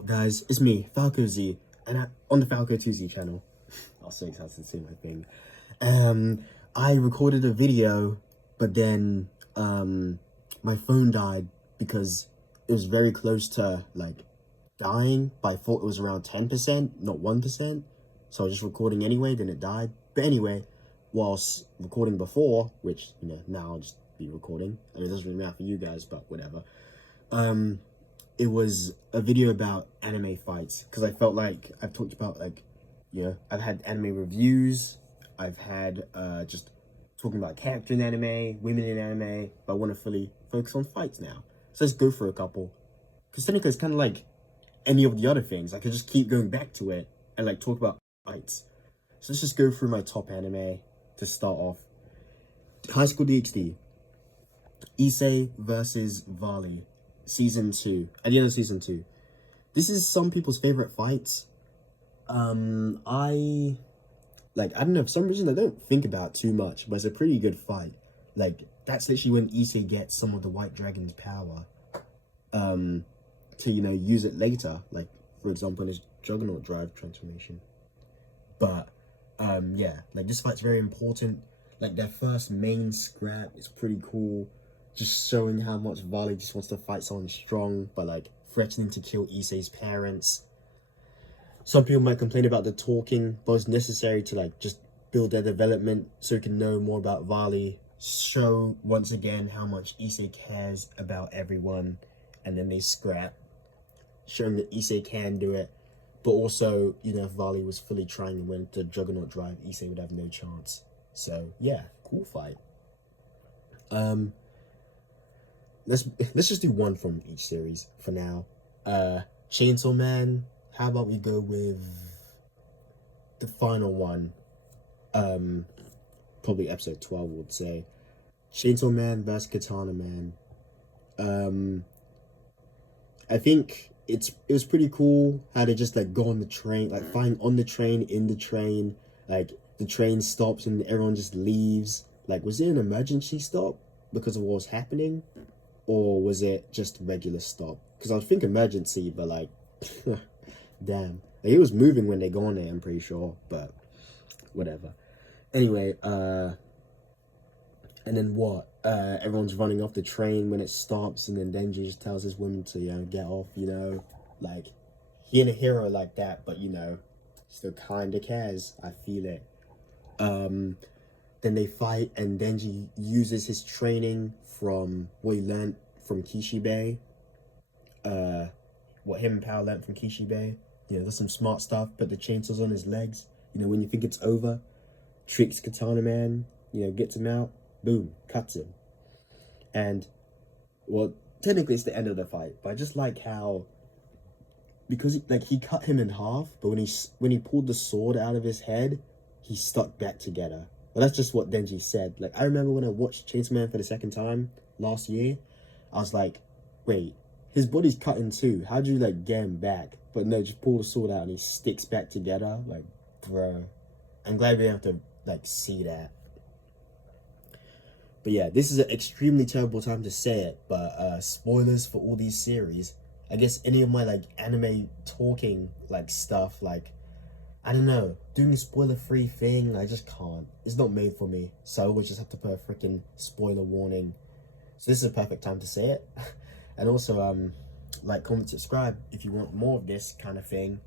up, guys? It's me, Falco Z, and on the Falco 2Z channel. I was so excited to see my thing. I recorded a video, but then my phone died because it was very close to like dying. But I thought it was around 10%, not 1%. So I was just recording anyway. Then it died. But anyway, whilst recording before, which now I'll just be recording. I mean, it doesn't really matter for you guys, but whatever. It was a video about anime fights, because I felt like I've talked about I've had anime reviews, I've had just talking about character in anime, women in anime, but I want to fully focus on fights now. So let's go for a couple, because technically it's kind of like any of the other things. I could just keep going back to it and like talk about fights. So let's just go through my top anime to start off. High School DxD, Issei versus Vali. Season 2, at the end of season 2. This is some people's favorite fights. I don't know, for some reason I don't think about it too much, but it's a pretty good fight. Like, that's literally when Issei gets some of the White Dragon's power to use it later, like for example in his Juggernaut Drive transformation. But yeah, like this fight's very important. Like their first main scrap is pretty cool. Just showing how much Vali just wants to fight someone strong, but like threatening to kill Issei's parents. Some people might complain about the talking, but it's necessary to like just build their development so we can know more about Vali. Show once again how much Issei cares about everyone, and then they scrap, showing that Issei can do it. But also, if Vali was fully trying and went to Juggernaut Drive, Issei would have no chance. So yeah, cool fight. Let's just do one from each series for now. Chainsaw Man. How about we go with the final one? Probably episode 12, I would say. Chainsaw Man vs Katana Man. I think it was pretty cool how they just like go on the train, like find on the train, in the train, like the train stops and everyone just leaves. Like, was it an emergency stop because of what was happening? Or was it just regular stop? Because I would think emergency, but like, damn. Like, it was moving when they go on there, I'm pretty sure, but whatever. Anyway, and then what? Everyone's running off the train when it stops, and then Denji just tells his woman to, get off, Like, he ain't a hero like that, but, still kinda cares. I feel it. Then they fight, and Denji uses his training from what he learned from Kishibe. What him and Pao learned from Kishibe. There's some smart stuff. Put the chainsaws on his legs. When you think it's over, tricks Katana Man. Gets him out. Boom, cuts him. And well, technically it's the end of the fight. But I just like how, because he cut him in half, but when he pulled the sword out of his head, he stuck back together. Well, that's just what Denji said. Like, I remember when I watched Chainsaw Man for the second time last year, I was like, wait, his body's cut in two. How'd you, get him back? But no, just pull the sword out and he sticks back together. Like, bro. I'm glad we don't have to, see that. But yeah, this is an extremely terrible time to say it, but spoilers for all these series. I guess any of my, anime talking, stuff, I don't know, doing a spoiler-free thing, I just can't. It's not made for me, so I always just have to put a freaking spoiler warning. So this is a perfect time to say it. And also, like, comment, subscribe if you want more of this kind of thing.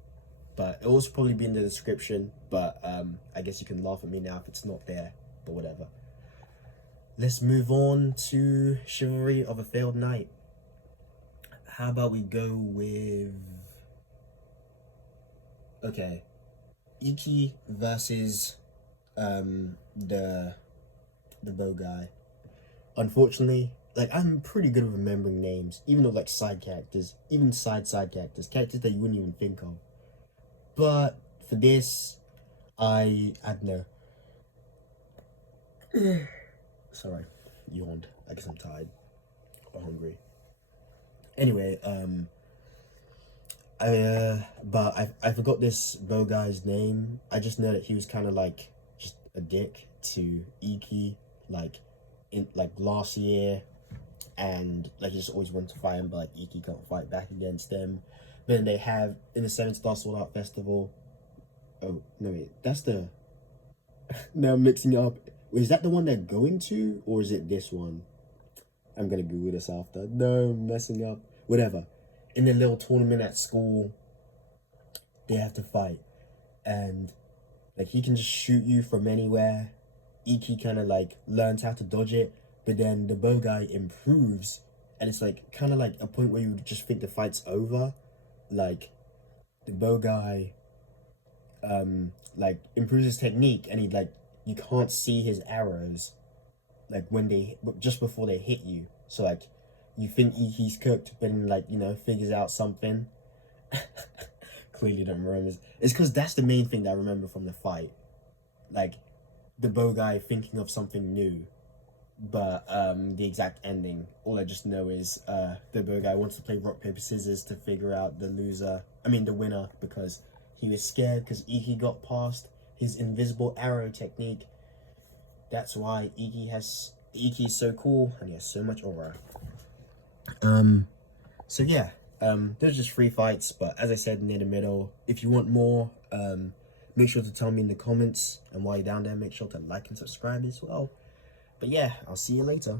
But it'll also probably be in the description, but I guess you can laugh at me now if it's not there, but whatever. Let's move on to Chivalry of a Failed Knight. How about we go with... Okay. Iki versus the bow guy. Unfortunately, I'm pretty good at remembering names, even though side characters, even side characters that you wouldn't even think of. But for this, I don't know. Sorry, yawned. I guess I'm tired or hungry. Anyway, I forgot this bow guy's name. I just know that he was kind of just a dick to Iki, in last year, and he just always wanted to fight him, but Iki can't fight back against him. But then they have in the 7-Star Sword Art Festival. Oh no, wait, that's the. Now I'm mixing it up. Is that the one they're going to, or is it this one? I'm gonna Google this after. No, I'm messing up. Whatever. In the little tournament at school, they have to fight, and like he can just shoot you from anywhere. Iki kind of like learns how to dodge it, but then the bow guy improves, and it's like kind of like a point where you would just think the fight's over. Like the bow guy like improves his technique, and he like you can't see his arrows like when they just before they hit you. So like you think Iki's cooked, but then like figures out something. Clearly don't remember. It's because that's the main thing that I remember from the fight, like the bow guy thinking of something new. But the exact ending, all I just know is the bow guy wants to play rock paper scissors to figure out the winner, because he was scared because Iki got past his invisible arrow technique. That's why Iki is so cool and he has so much aura. So yeah, there's just 3 fights, but as I said, near the middle. If you want more, make sure to tell me in the comments, and while you're down there, make sure to like and subscribe as well. But yeah, I'll see you later.